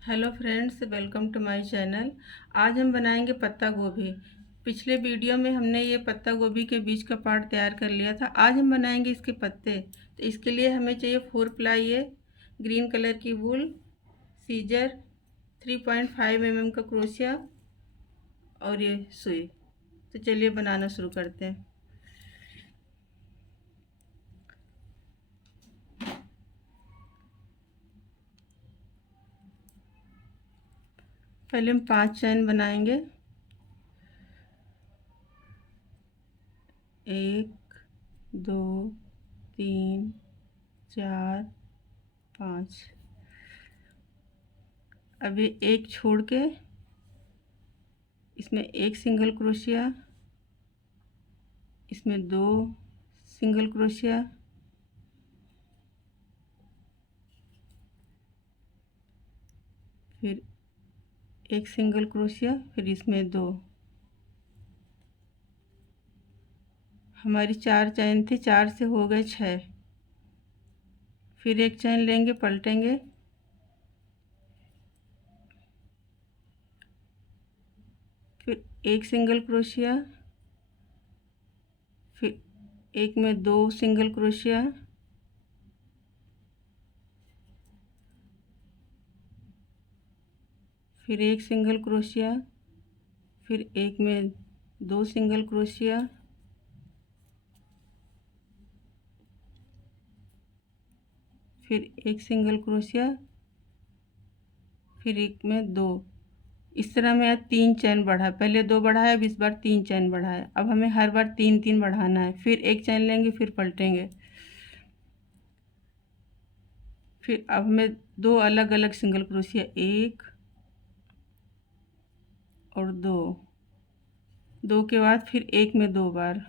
Hello friends, welcome to my channel. आज हम बनाएंगे पत्ता गोभी। पिछले वीडियो में हमने ये पत्ता गोभी के बीज का पार्ट तैयार कर लिया था। आज हम बनाएंगे इसके पत्ते। तो इसके लिए हमें चाहिए 4 प्लाई है, ग्रीन कलर की वूल, सीजर, 3.5 mm का क्रोशिया और ये सुई। तो चलिए बनाना शुरू करते हैं। पहले हम 5 चैन बनाएंगे। 1, 2, 3, 4, 5। अभी एक छोड़ के इसमें एक सिंगल क्रोशिया, इसमें 2 सिंगल क्रोशिया, फिर एक सिंगल क्रोशिया, फिर इसमें 2। हमारी 4 चैन थी, 4 से हो गए 6। फिर एक चैन लेंगे, पलटेंगे, फिर एक सिंगल क्रोशिया, फिर एक में 2 सिंगल क्रोशिया, फिर एक सिंगल क्रोशिया, फिर एक में 2 सिंगल क्रोशिया, फिर एक सिंगल क्रोशिया, फिर एक में 2। इस तरह में आज 3 चैन बढ़ा, पहले 2 बढ़ाया, अब इस बार 3 चैन बढ़ाया। अब हमें हर बार 3 3 बढ़ाना है। फिर एक चैन लेंगे, फिर पलटेंगे, फिर अब हमें 2 अलग अलग सिंगल क्रोशिया, 1 और 2। 2 के बाद फिर एक में 2 बार,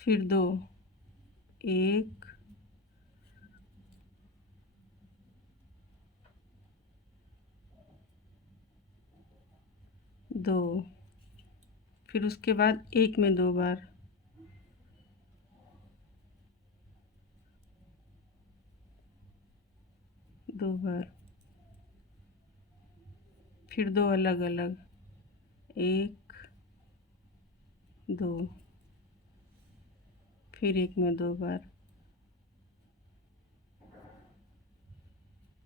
फिर 2, 1, 2, फिर उसके बाद एक में 2 बार, 2 बार, फिर 2 अलग अलग, 1, 2, फिर एक में 2 बार।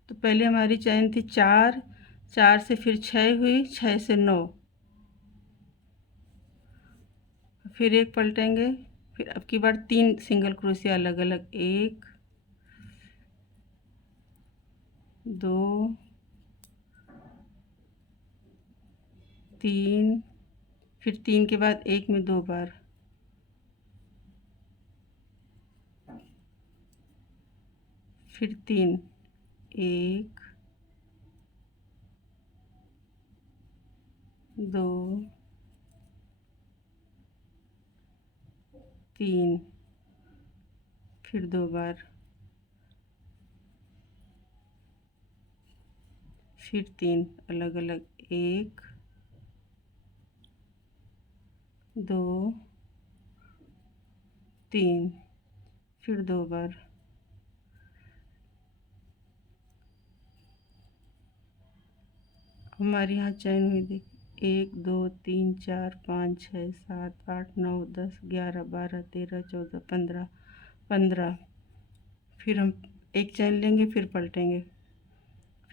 तो पहले हमारी चैन थी 4, 4 से फिर 6 हुई, 6 से 9, फिर एक पलटेंगे, फिर अब की बार 3 सिंगल क्रोशिया अलग अलग, 1, 2, 3, फिर 3 के बाद एक में 2 बार, फिर 3, 1, 2, 3, फिर 2 बार, फिर 3 अलग अलग, 1, 2, 3, फिर 2 बार, हमारे यहाँ चैन हुई देखिए, 1, 2, 3, 4, 5, 6, 7, 8, 9, 10, 11, 12, 13, 14, 15, 15। फिर हम एक चैन लेंगे, फिर पलटेंगे,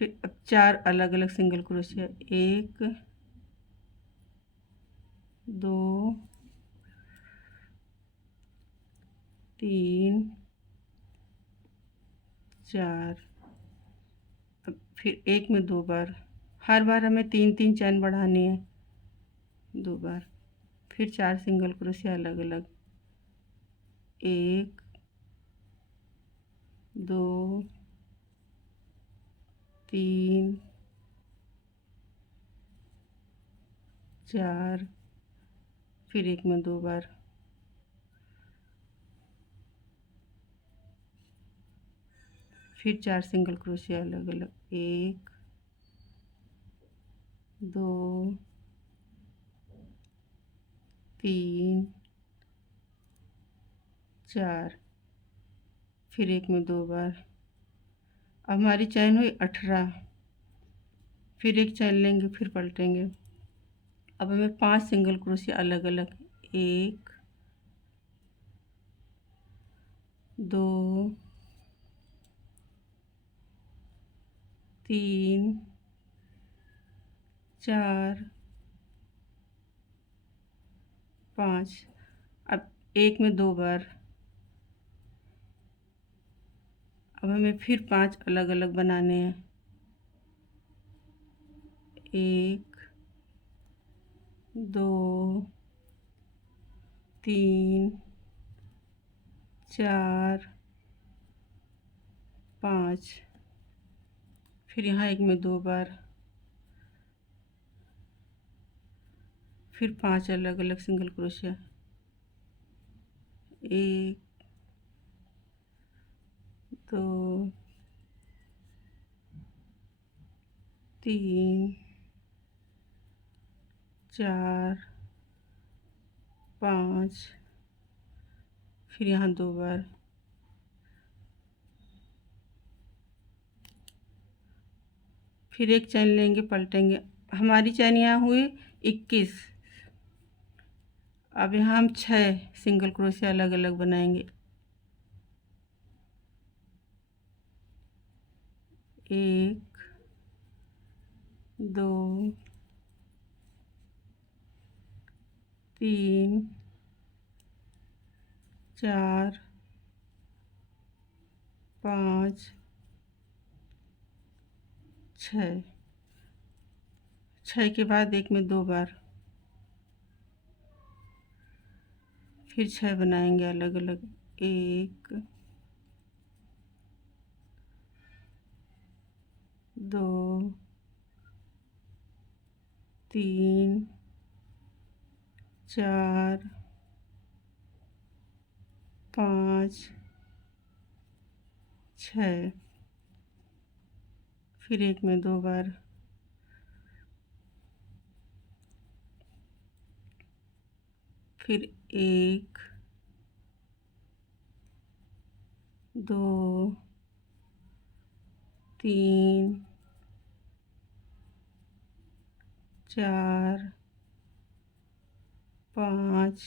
फिर अब 4 अलग अलग सिंगल क्रोशिया, 1, 2, 3, 4। अब फिर एक में 2 बार, हर बार हमें 3 3 चैन बढ़ानी है, 2 बार, फिर 4 सिंगल क्रोशिया अलग अलग, 1, 2, 3, 4, फिर एक में 2 बार, फिर 4 सिंगल क्रोशिया अलग अलग, 1, 2, 3, 4, फिर एक में 2 बार। अब हमारी चैन हुई 18। फिर एक चैन लेंगे, फिर पलटेंगे। अब हमें 5 सिंगल क्रोशिया अलग अलग, 1 2 3 4 5। अब एक में 2 बार। अब हमें फिर 5 अलग अलग बनाने हैं, 1 2 3 4 5। फिर यहाँ एक में 2 बार। फिर 5 अलग अलग सिंगल क्रोशिया, 1 2 3 4 5। फिर यहाँ 2 बार। फिर एक चैन लेंगे, पलटेंगे। हमारी चैन यहाँ हुई 21। अब यहाँ हम 6 सिंगल क्रोशिया अलग अलग बनाएंगे, 1 2 3 4 5 6। 6 के बाद एक में 2 बार। फिर 6 बनाएंगे अलग अलग, 1 2 3 4 5 6। फिर एक में 2 बार। फिर 1 2 3 4 5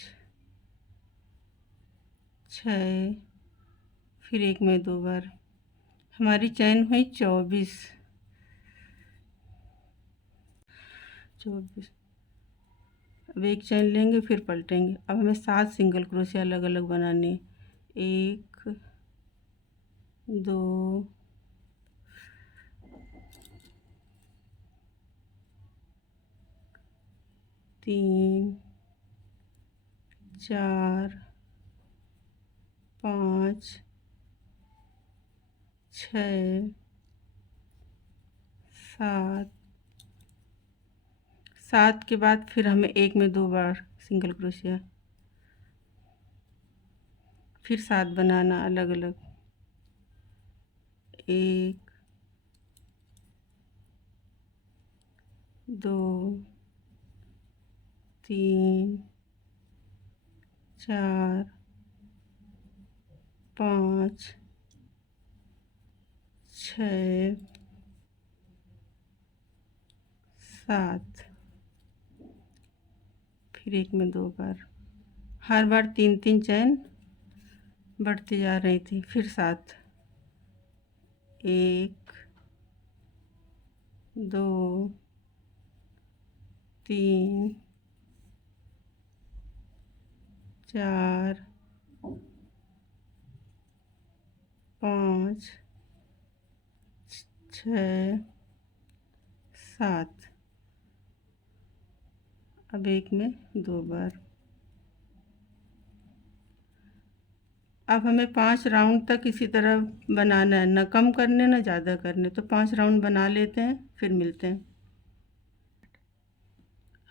6। फिर एक में 2 बार। हमारी चैन हुई 24। अब एक चैन लेंगे, फिर पलटेंगे। अब हमें 7 सिंगल क्रोशिया अलग अलग बनाने, 1 2 3 4 5 6 7। 7 के बाद फिर हमें एक में 2 बार सिंगल क्रोशिया। फिर 7 बनाना अलग अलग, 1 2 3 4 5 6 7। फिर एक में 2 बार। हर बार 3 चैन बढ़ती जा रही थी। फिर 7, 1 2 3 4 5 6 7। अब एक में 2 बार। अब हमें 5 राउंड तक इसी तरह बनाना है, ना कम करने ना ज़्यादा करने। तो 5 राउंड बना लेते हैं, फिर मिलते हैं।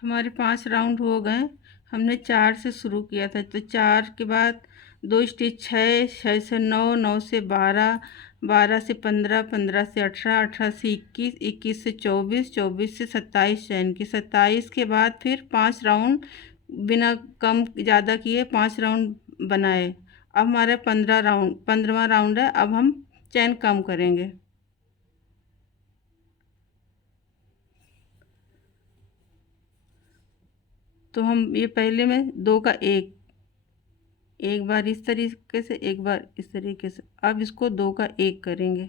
हमारे 5 राउंड हो गए। हमने 4 से शुरू किया था, तो 4 के बाद 2 स्टिच 6, 6 से 9, 9 से 12, 12 से 15, 15 से 18, 18 से 21, 21 से 24, 24 से 27 चैन की। 27 के बाद फिर 5 राउंड बिना कम ज़्यादा किए 5 राउंड बनाए। अब हमारे 15वां राउंड है। अब हम चेन कम करेंगे। तो हम ये पहले में 2 का एक बार इस तरीके से, एक बार इस तरीके से। अब इसको 2 का 1 करेंगे।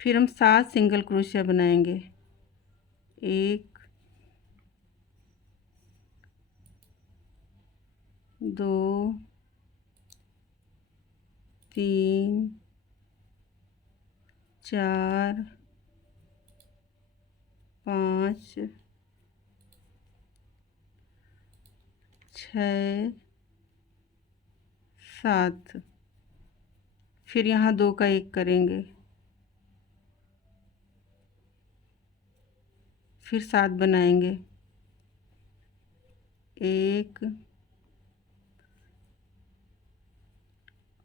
फिर हम 7 सिंगल क्रोशिया बनाएंगे। 1 2 3 4 5 6 7। फिर यहाँ 2 का 1 करेंगे। फिर 7 बनाएंगे। 1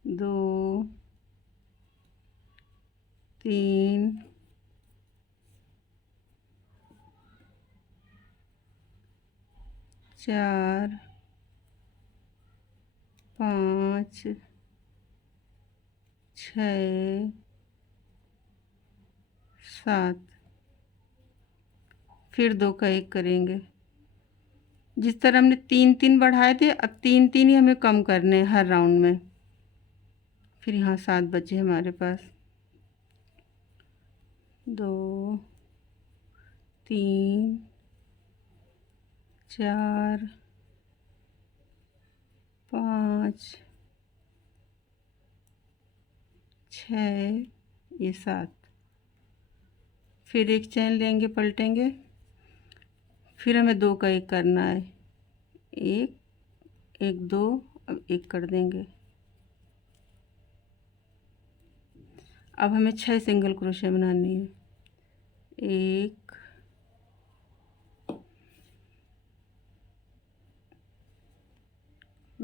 2 3 4 5 6 7। फिर 2 का 1 करेंगे। जिस तरह हमने 3 बढ़ाए थे, अब 3 ही हमें कम करने हैं हर राउंड में। फिर यहाँ 7 बचे हमारे पास। 2 3 4 5 6 ये 7। फिर एक चैन लेंगे, पलटेंगे। फिर हमें 2 का 1 करना है। 1 1 2, अब 1 कर देंगे। अब हमें 6 सिंगल क्रोशिया बनानी है। 1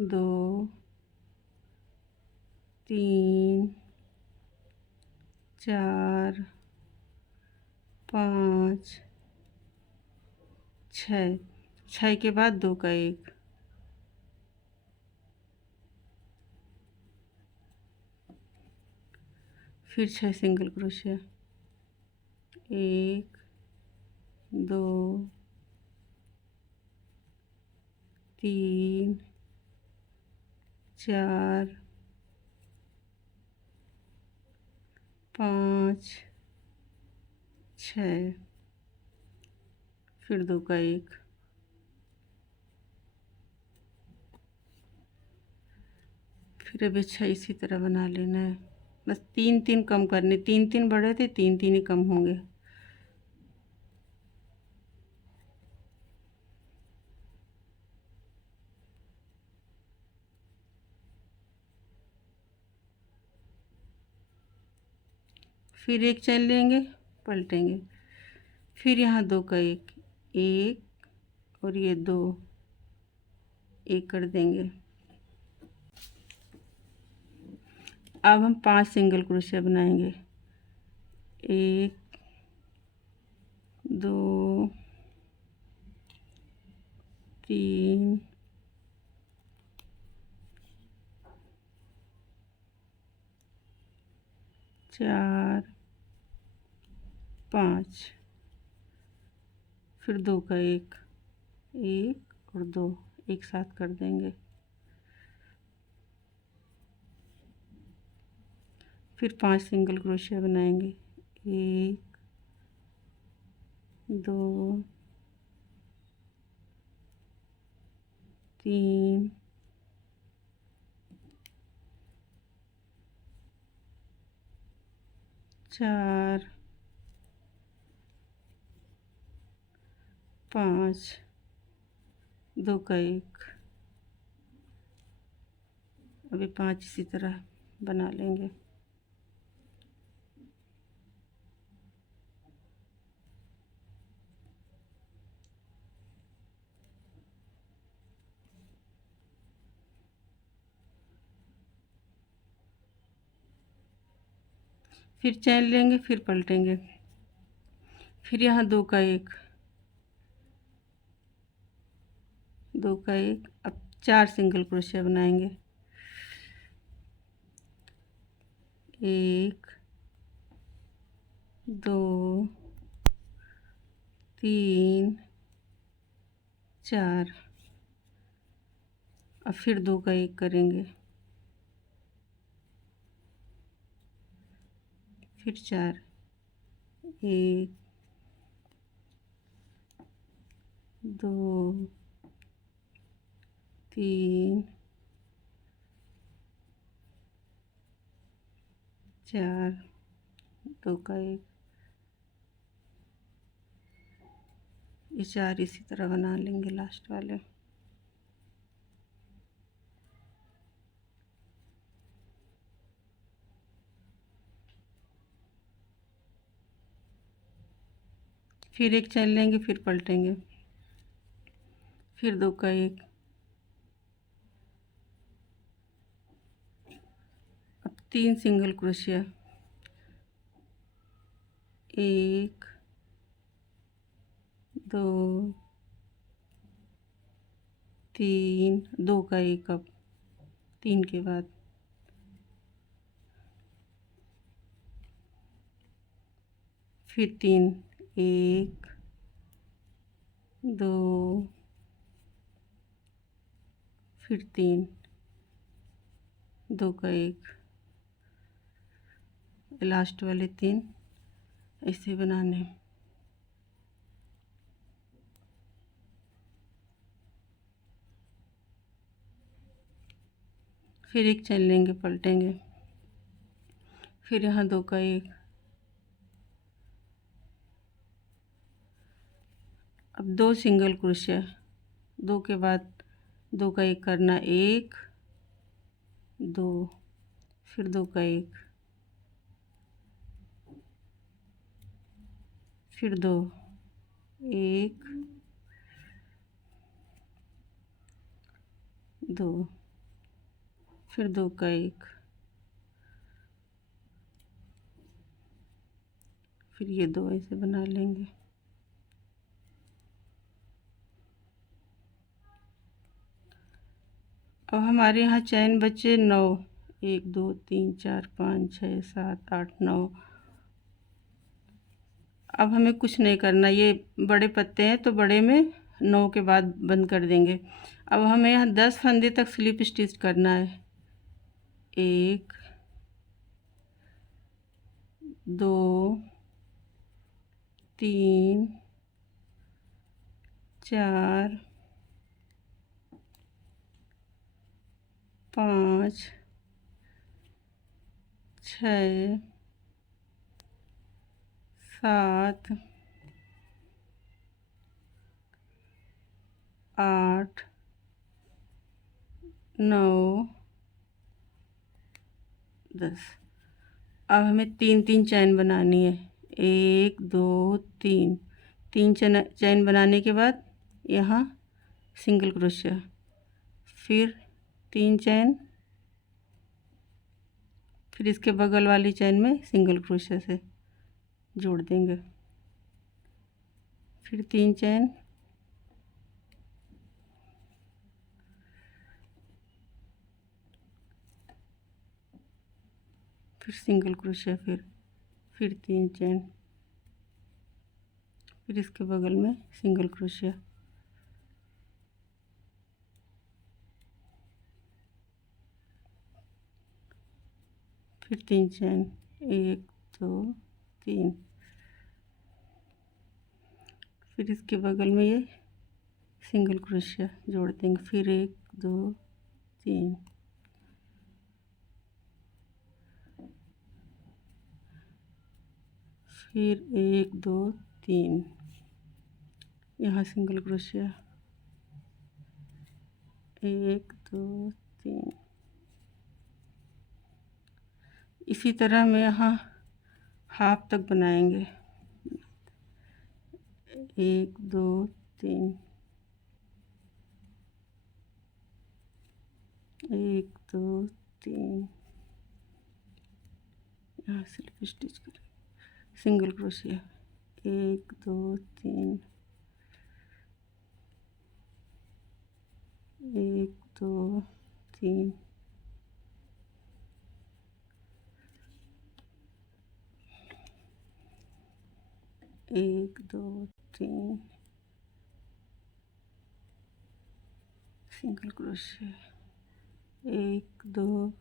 2 3 4 5 6 के बाद 2 का 1। फिर 6 सिंगल क्रोशिया। 1 2 3 4 5 6। फिर 2 का 1। फिर अभी 6 इसी तरह बना लेना है। बस 3 कम करने, 3 बढ़े थे, 3 ही कम होंगे। फिर एक चैन लेंगे, पलटेंगे। फिर यहाँ 2 का 1 1 और ये 2 1 कर देंगे। अब हम 5 सिंगल क्रोशिया बनाएंगे। 1 2 3 4 5। फिर 2 का 1 1 और 2 एक साथ कर देंगे। फिर 5 सिंगल क्रोशिया बनाएंगे। 1 2 3 4 5 2 का 1। अभी 5 इसी तरह बना लेंगे। फिर चैन लेंगे, फिर पलटेंगे। फिर यहाँ 2 का 1 2 का 1। अब 4 सिंगल क्रोशिया बनाएंगे। एक, दो, तीन, चार। अब फिर 2 का 1 करेंगे, फिर 4, एक, दो, तीन, चार, 2 का 1। ये 4 इसी तरह बना लेंगे लास्ट वाले। फिर एक चैन लेंगे, फिर पलटेंगे, फिर 2 का 1। अब 3 सिंगल क्रोशिया, एक, दो, तीन, 2 का 1। अब 3 के बाद फिर 3, एक, दो, फिर 3, 2 का 1। लास्ट वाले 3 ऐसे बनाने। फिर एक चैन लेंगे, पलटेंगे, फिर यहाँ 2 का 1। अब 2 सिंगल क्रोशिया, 2 के बाद 2 का 1 करना, एक, दो, फिर 2 का 1, फिर 2, एक, दो, फिर 2 का 1, फिर ये 2 ऐसे बना लेंगे। अब हमारे यहाँ चैन बचे 9, 1, 2, 3, 4, 5, 6, 7, 8, 9। अब हमें कुछ नहीं करना, ये बड़े पत्ते हैं तो बड़े में 9 के बाद बंद कर देंगे। अब हमें यहाँ 10 फंदे तक स्लिप स्टिच करना है। एक, दो, तीन, चार, 5, 6, 7, 8, 9, 10। अब हमें 3 चैन बनानी है। एक, दो, तीन। 3 चैन बनाने के बाद यहाँ सिंगल क्रोशिया, फिर 3 चैन, फिर इसके बगल वाली चैन में सिंगल क्रोशिया से जोड़ देंगे, फिर 3 चैन, फिर सिंगल क्रोशिया, फिर 3 चैन, फिर इसके बगल में सिंगल क्रोशिया, फिर 3 चैन, एक, दो, तीन, फिर इसके बगल में ये सिंगल क्रोशिया जोड़ देंगे, फिर 1, 2, 3, फिर 1, 2, 3, यहाँ सिंगल क्रोशिया, 1, 2, 3। इसी तरह हम यहाँ हाफ तक बनाएंगे। 1, 2, 3, 1, 2, 3, यहाँ स्लिप स्टिच करें, सिंगल क्रोशिया, 1, 2, 3, 1, 2, 3, 1 2 3 सिंगल क्रोशिया, 1 2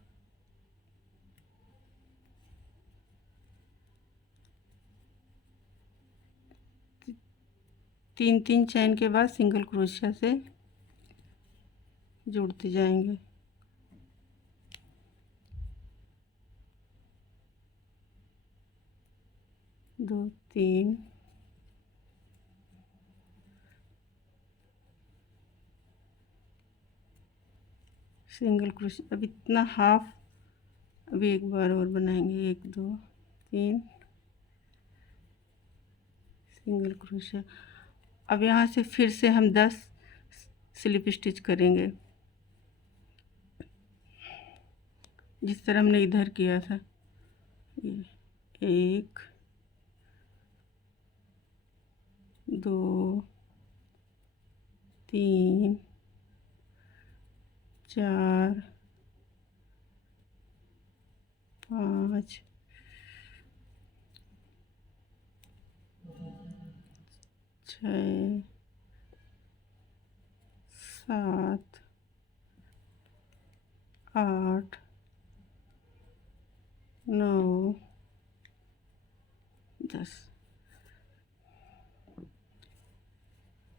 3 चैन के बाद सिंगल क्रोशिया से जोड़ते जाएंगे। 2 3 सिंगल क्रोशिया। अब इतना हाफ, अभी एक बार और बनाएंगे। 1 2 3 सिंगल क्रोशिया। अब यहाँ से फिर से हम 10 स्लिप स्टिच करेंगे, जिस तरह हमने इधर किया था। 1 2 3 4 5 6 7 8 9 10।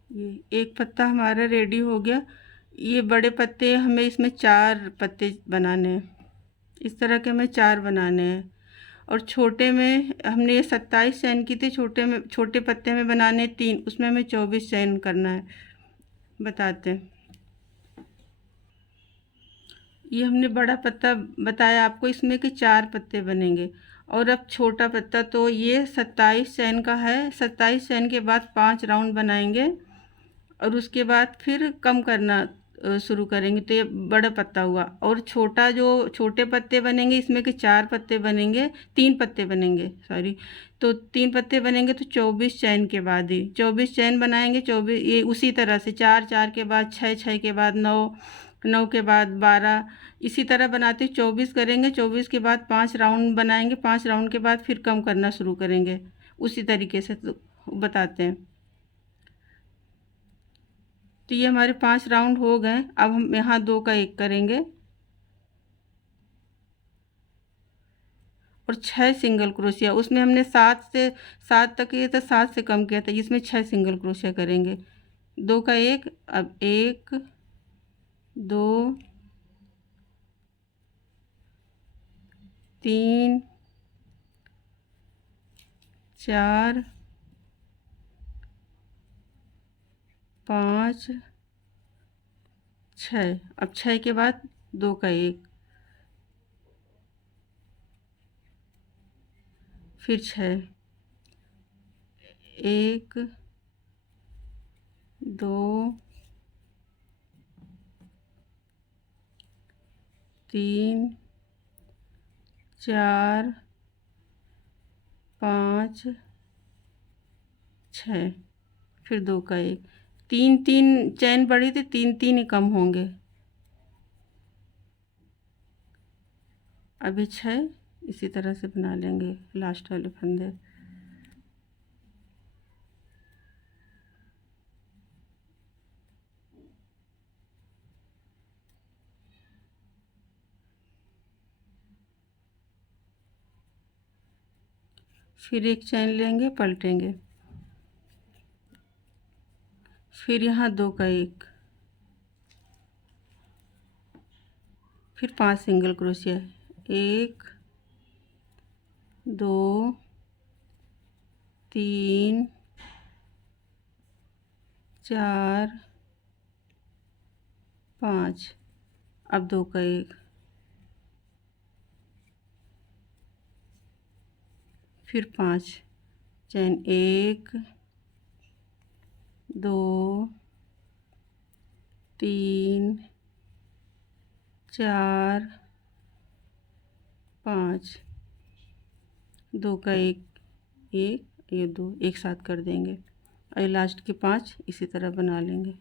ये एक पत्ता हमारा रेडी हो गया। ये बड़े पत्ते हमें इसमें 4 पत्ते बनाने हैं। इस तरह के हमें 4 बनाने हैं। और छोटे में हमने 27 चैन की थी, छोटे में, छोटे पत्ते में बनाने 3, उसमें हमें 24 चैन करना है। बताते हैं। ये हमने बड़ा पत्ता बताया आपको, इसमें के 4 पत्ते बनेंगे। और अब छोटा पत्ता, तो ये 27 चैन का है। 27 चैन के बाद 5 राउंड बनाएंगे और उसके बाद फिर कम करना शुरू करेंगे, तो ये बड़ा पत्ता हुआ। और छोटा, जो छोटे पत्ते बनेंगे, इसमें के 4 पत्ते बनेंगे, 3 पत्ते बनेंगे, सॉरी। तो 3 पत्ते बनेंगे, तो 24 चैन के बाद ही 24 चैन बनाएंगे। 24 ये उसी तरह से 4 4 के बाद 6 6 के बाद 9 9 के बाद 12, इसी तरह बनाते 24 करेंगे। 24 के बाद 5 राउंड बनाएंगे। 5 राउंड के बाद फिर कम करना शुरू करेंगे, उसी तरीके से। तो बताते हैं। तो ये हमारे 5 राउंड हो गए। अब हम यहाँ 2 का 1 करेंगे और 6 सिंगल क्रोशिया। उसमें हमने 7 तक किया था, 7 से कम किया था। इसमें 6 सिंगल क्रोशिया करेंगे। 2 का 1। अब 1 2 3 4 5 6। अब 6 के बाद 2 का 1, फिर 6, 1 2 3 4 5 6, फिर 2 का 1। 3 3 चैन बढ़ी थी, 3 3 ही कम होंगे। अभी 6 इसी तरह से बना लेंगे लास्ट वाले फंदे। फिर एक चैन लेंगे, पलटेंगे, फिर यहाँ 2 का 1, फिर 5 सिंगल क्रोशिया। 1 2 3 4 5। अब 2 का 1, फिर 5 चैन। 1 2 3 4 5। 2 का 1 1, ये 2 एक साथ कर देंगे और लास्ट के 5 इसी तरह बना लेंगे।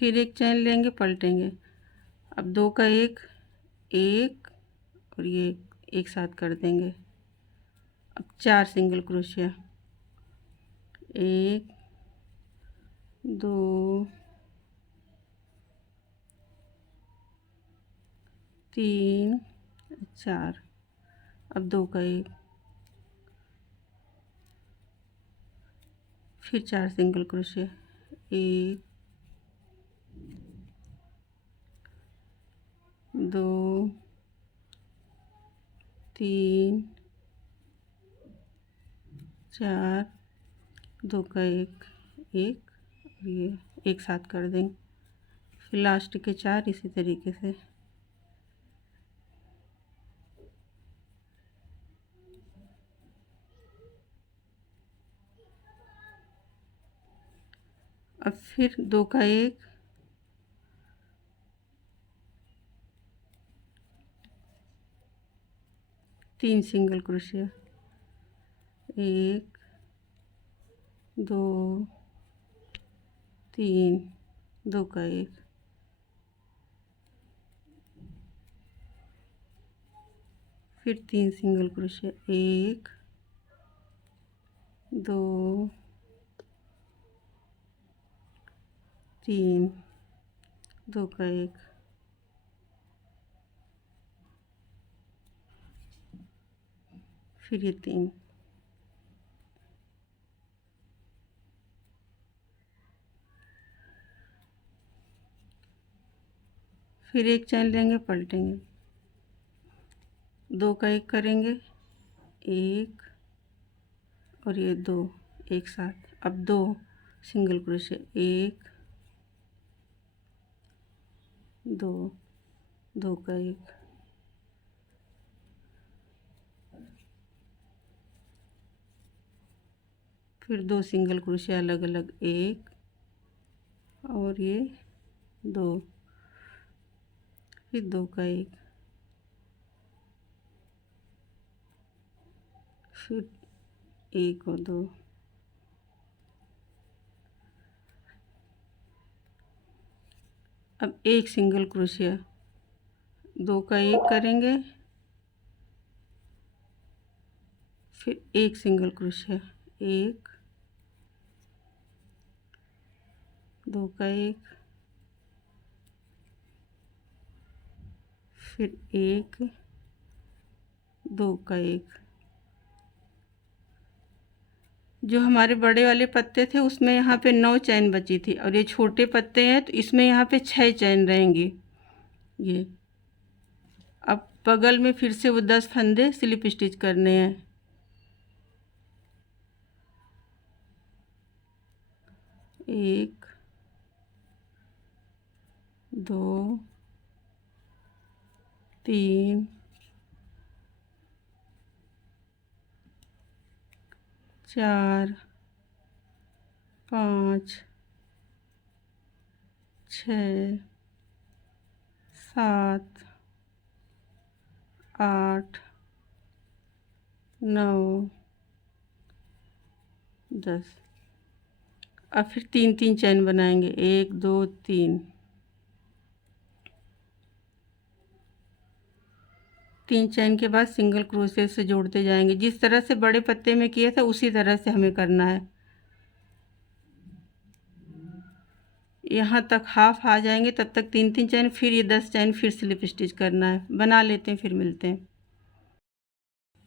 फिर एक चैन लेंगे, पलटेंगे। अब दो का एक, एक और ये एक साथ कर देंगे। अब 4 सिंगल क्रोशिया, 1 2 3 4। अब दो का एक, फिर 4 सिंगल क्रोशिया, 1 2 3 4, दो का एक, एक और ये एक साथ कर देंगे। फिर लास्ट के 4 इसी तरीके से। अब फिर दो का एक, तीन सिंगल क्रोशिया, 1 2 3, दो का एक, फिर 3 सिंगल क्रोशिया, 1 2 3, दो का एक, फिर ये 3। फिर एक चैन लेंगे, पलटेंगे। दो का एक करेंगे, एक और ये दो एक साथ। अब दो सिंगल क्रोशिया, 1 2, दो का एक, फिर दो सिंगल क्रोशिया अलग अलग, 1 और ये 2, फिर दो का एक, फिर 1 और 2। अब एक सिंगल क्रोशिया, दो का एक करेंगे, फिर एक सिंगल क्रोशिया, 1 दो का एक, फिर 1 दो का एक। जो हमारे बड़े वाले पत्ते थे उसमें यहाँ पे 9 चैन बची थी, और ये छोटे पत्ते हैं तो इसमें यहाँ पे 6 चैन रहेंगी ये। अब बगल में फिर से वो 10 फंदे स्लिप स्टिच करने हैं। 1 2 3 4 5 6 7 8 9 10। अब फिर 3 चैन बनाएंगे, 1 2 3। 3 चैन के बाद सिंगल क्रोशे से जोड़ते जाएंगे। जिस तरह से बड़े पत्ते में किया था उसी तरह से हमें करना है। यहाँ तक हाफ आ जाएंगे तब तक 3 चैन, फिर ये 10 चैन फिर स्लिप स्टिच करना है। बना लेते हैं, फिर मिलते हैं।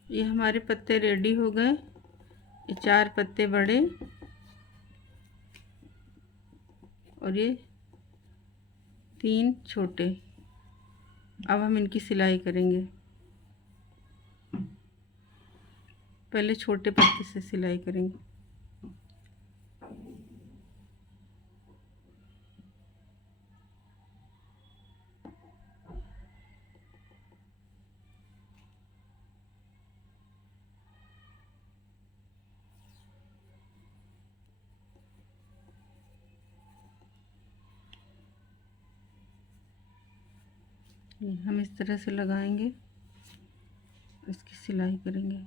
ये हमारे पत्ते रेडी हो गए। ये 4 पत्ते बड़े और ये 3 छोटे। अब हम इनकी सिलाई करेंगे। पहले छोटे पत्ते से सिलाई करेंगे। हम इस तरह से लगाएंगे, इसकी सिलाई करेंगे।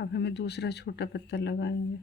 अब हमें दूसरा छोटा पत्ता लगाएंगे।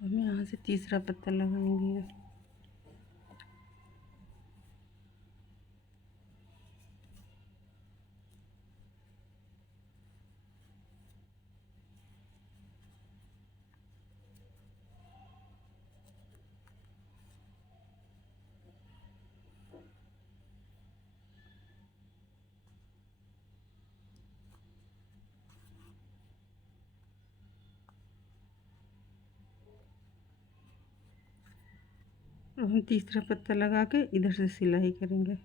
हम यहाँ से तीसरा पत्ता लगाएंगे। अब हम तीसरा पत्ता लगा के इधर से सिलाई करेंगे।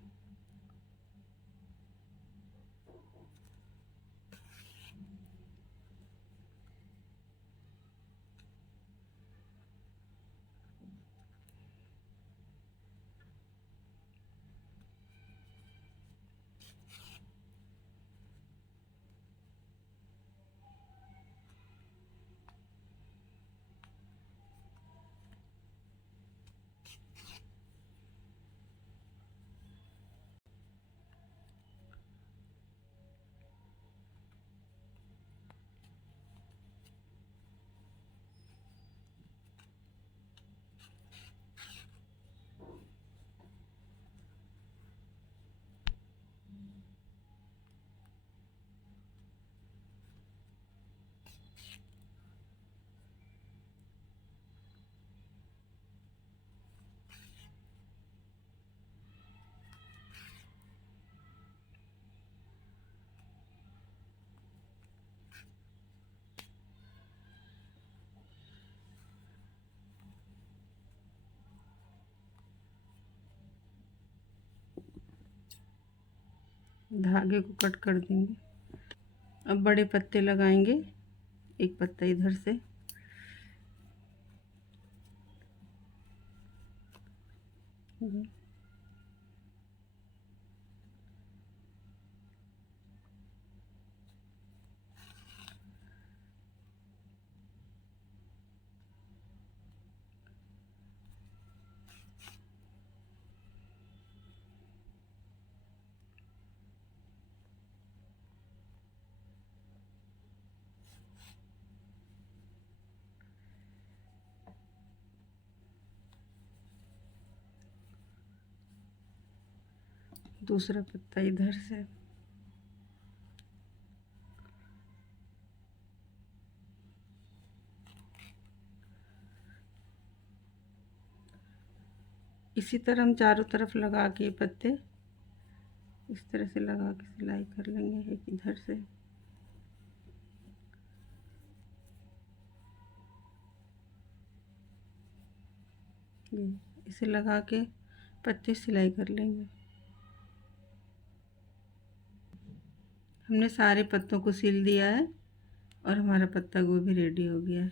धागे को कट कर देंगे। अब बड़े पत्ते लगाएंगे, एक पत्ता इधर से, दूसरा पत्ता इधर से, इसी तरह हम चारों तरफ लगा के पत्ते इस तरह से लगा के सिलाई कर लेंगे। एक इधर से ये इसे लगा के पत्ते सिलाई कर लेंगे। हमने सारे पत्तों को सिल दिया है और हमारा पत्ता गोभी रेडी हो गया है।